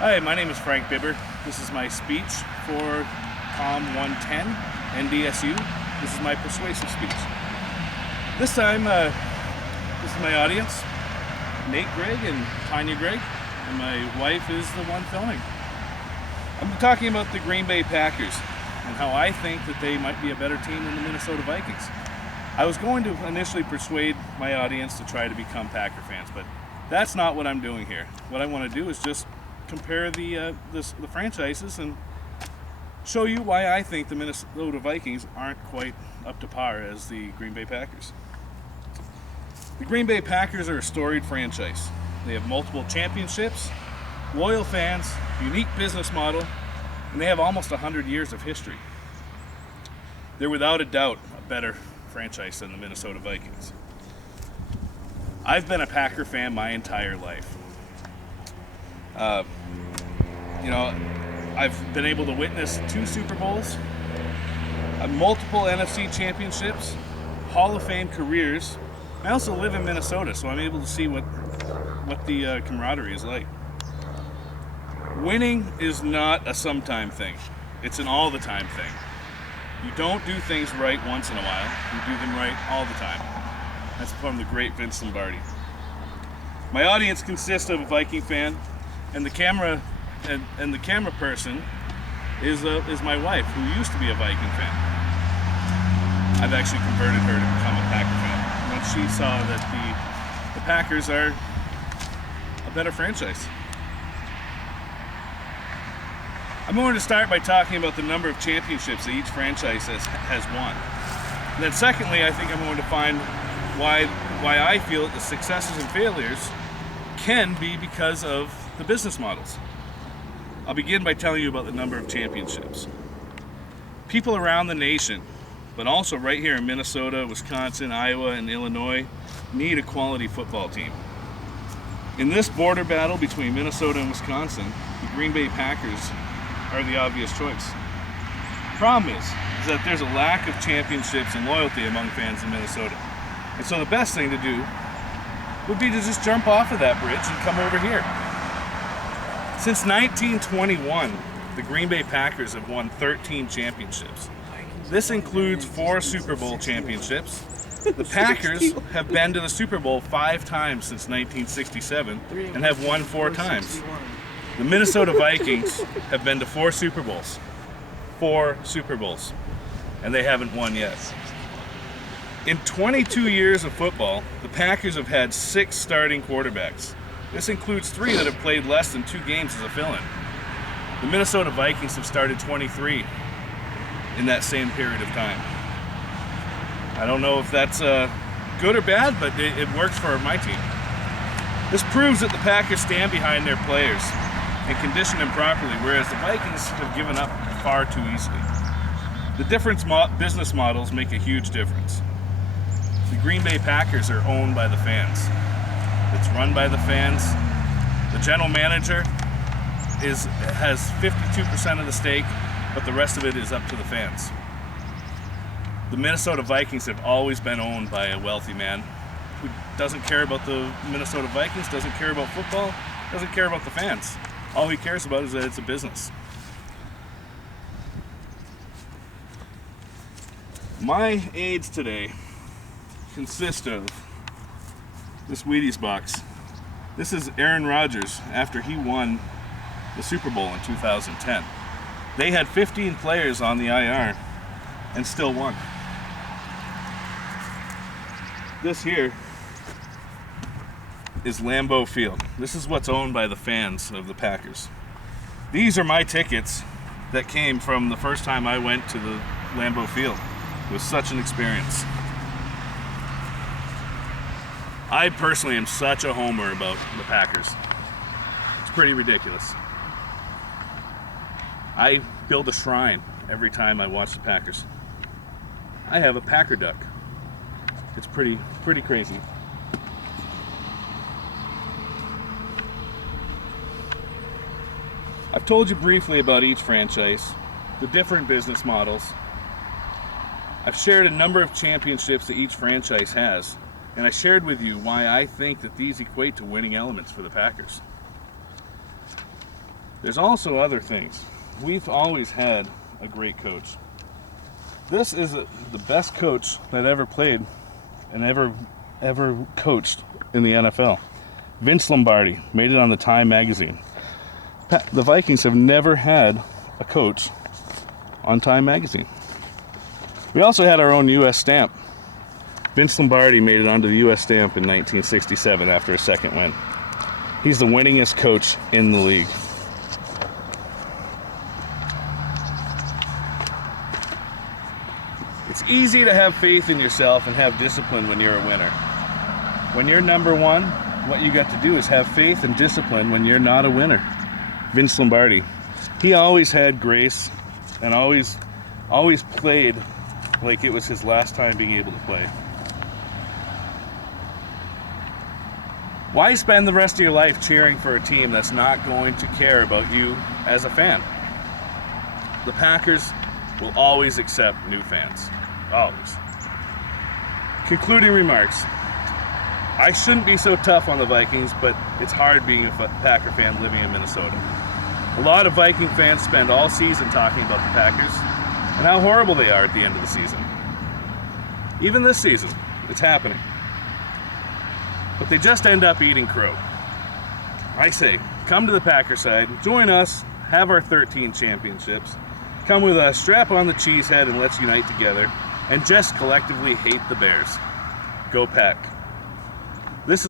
Hi, my name is Frank Bibber. This is my speech for COM 110 NDSU. This is my persuasive speech. This time, this is my audience, Nate Gregg and Tanya Gregg, and my wife is the one filming. I'm talking about the Green Bay Packers and how I think that they might be a better team than the Minnesota Vikings. I was going to initially persuade my audience to try to become Packer fans, but that's not what I'm doing here. What I want to do is just compare the franchises and show you why I think the Minnesota Vikings aren't quite up to par as the Green Bay Packers. The Green Bay Packers are a storied franchise. They have multiple championships, loyal fans, unique business model, and they have almost 100 years of history. They're without a doubt a better franchise than the Minnesota Vikings. I've been a Packer fan my entire life. I've been able to witness 2 Super Bowls, multiple NFC championships, Hall of Fame careers. I also live in Minnesota, so I'm able to see what the camaraderie is like. Winning is not a sometime thing. It's an all the time thing. You don't do things right once in a while. You do them right all the time. That's from the great Vince Lombardi. My audience consists of a Viking fan, and the camera and the camera person is my wife, who used to be a Viking fan. I've actually converted her to become a Packer fan when she saw that the Packers are a better franchise. I'm going to start by talking about the number of championships that each franchise has won. And then secondly, I think I'm going to find why I feel that the successes and failures can be because of the business models. I'll begin by telling you about the number of championships. People around the nation, but also right here in Minnesota, Wisconsin, Iowa, and Illinois, need a quality football team. In this border battle between Minnesota and Wisconsin, the Green Bay Packers are the obvious choice. The problem is that there's a lack of championships and loyalty among fans in Minnesota. And so the best thing to do would be to just jump off of that bridge and come over here. Since 1921, the Green Bay Packers have won 13 championships. This includes 4 Super Bowl championships. The Packers have been to the Super Bowl 5 times since 1967 and have won 4 times. The Minnesota Vikings have been to 4 Super Bowls. 4 Super Bowls. And they haven't won yet. In 22 years of football, the Packers have had 6 starting quarterbacks. This includes 3 that have played less than 2 games as a fill-in. The Minnesota Vikings have started 23 in that same period of time. I don't know if that's good or bad, but it works for my team. This proves that the Packers stand behind their players and condition them properly, whereas the Vikings have given up far too easily. The different business models make a huge difference. The Green Bay Packers are owned by the fans. It's run by the fans. The general manager has 52% of the stake, but the rest of it is up to the fans. The Minnesota Vikings have always been owned by a wealthy man who doesn't care about the Minnesota Vikings, doesn't care about football, doesn't care about the fans. All he cares about is that it's a business. My aids today consist of this Wheaties box. This is Aaron Rodgers after he won the Super Bowl in 2010. They had 15 players on the IR and still won. This here is Lambeau Field. This is what's owned by the fans of the Packers. These are my tickets that came from the first time I went to the Lambeau Field. It was such an experience. I personally am such a homer about the Packers. It's pretty ridiculous. I build a shrine every time I watch the Packers. I have a Packer duck. It's pretty crazy. I've told you briefly about each franchise, the different business models. I've shared a number of championships that each franchise has, and I shared with you why I think that these equate to winning elements for the Packers. There's also other things. We've always had a great coach. This is the best coach that ever played and ever coached in the NFL. Vince Lombardi made it on the Time magazine. The Vikings have never had a coach on Time magazine. We also had our own U.S. stamp. Vince Lombardi made it onto the U.S. stamp in 1967 after a second win. He's the winningest coach in the league. It's easy to have faith in yourself and have discipline when you're a winner. When you're number one, what you got to do is have faith and discipline when you're not a winner. Vince Lombardi, he always had grace and always played like it was his last time being able to play. Why spend the rest of your life cheering for a team that's not going to care about you as a fan? The Packers will always accept new fans. Always. Concluding remarks. I shouldn't be so tough on the Vikings, but it's hard being a Packer fan living in Minnesota. A lot of Viking fans spend all season talking about the Packers and how horrible they are at the end of the season. Even this season, it's happening. But they just end up eating crow. I say, come to the Packer side, join us, have our 13 championships, come with us, strap on the cheese head, and let's unite together and just collectively hate the Bears. Go Pack. This is